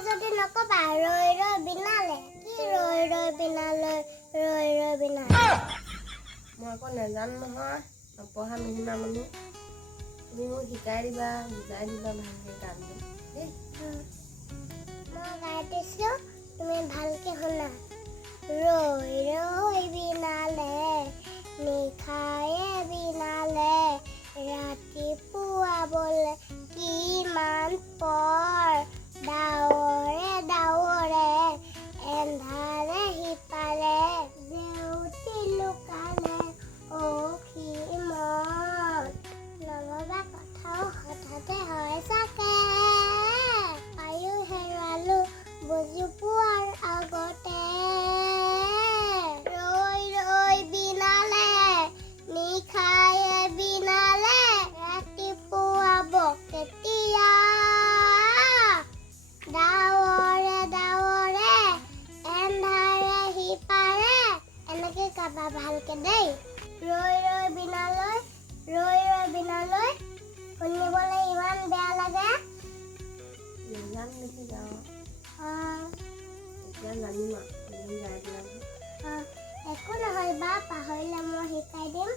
যদি নকবা ৰৈ ৰৈ বিনালে কি ৰৈ ৰৈ বিনালে ৰৈ ৰৈ বিনালে মই আকৌ নাজানো নহয় নপঢ়া মিহিমা মানুহ তুমি মোক শিকাই দিবা বুজাই দিবা ভালকৈ গানটো দেই মই গাই দিছোঁ তুমি ভালকে শুনা ৰৈ ৰৈ বিনালে নিশায়ে বিনালে ৰাতিপুৱাবলৈ কিমান পৰ ডাৱৰে ডাৱৰে এন্ধাৰে সিপাৰে জেউতি লুকালে অসীমত নভবা কথাও হঠাতে হয় চাগে পায়ো হেৰুৱালো বুজি পোৱাৰ আগতে ৰৈ ৰৈ বিনালে নিশায়ে বিনালে ৰাতিপুৱাব কেতিয়া ডাৱৰে ডাৱৰে এন্ধাৰে সিপাৰে এনেকে গাবা ভালকে দেই ৰৈ ৰৈ বিনালৈ শুনিবলৈ ইমান বেয়া লাগে নাজানো নেকি গাওঁ এতিয়া জানিম আৰু গাই পেলাই একো নহয় বা পাহৰিলে মই শিকাই দিম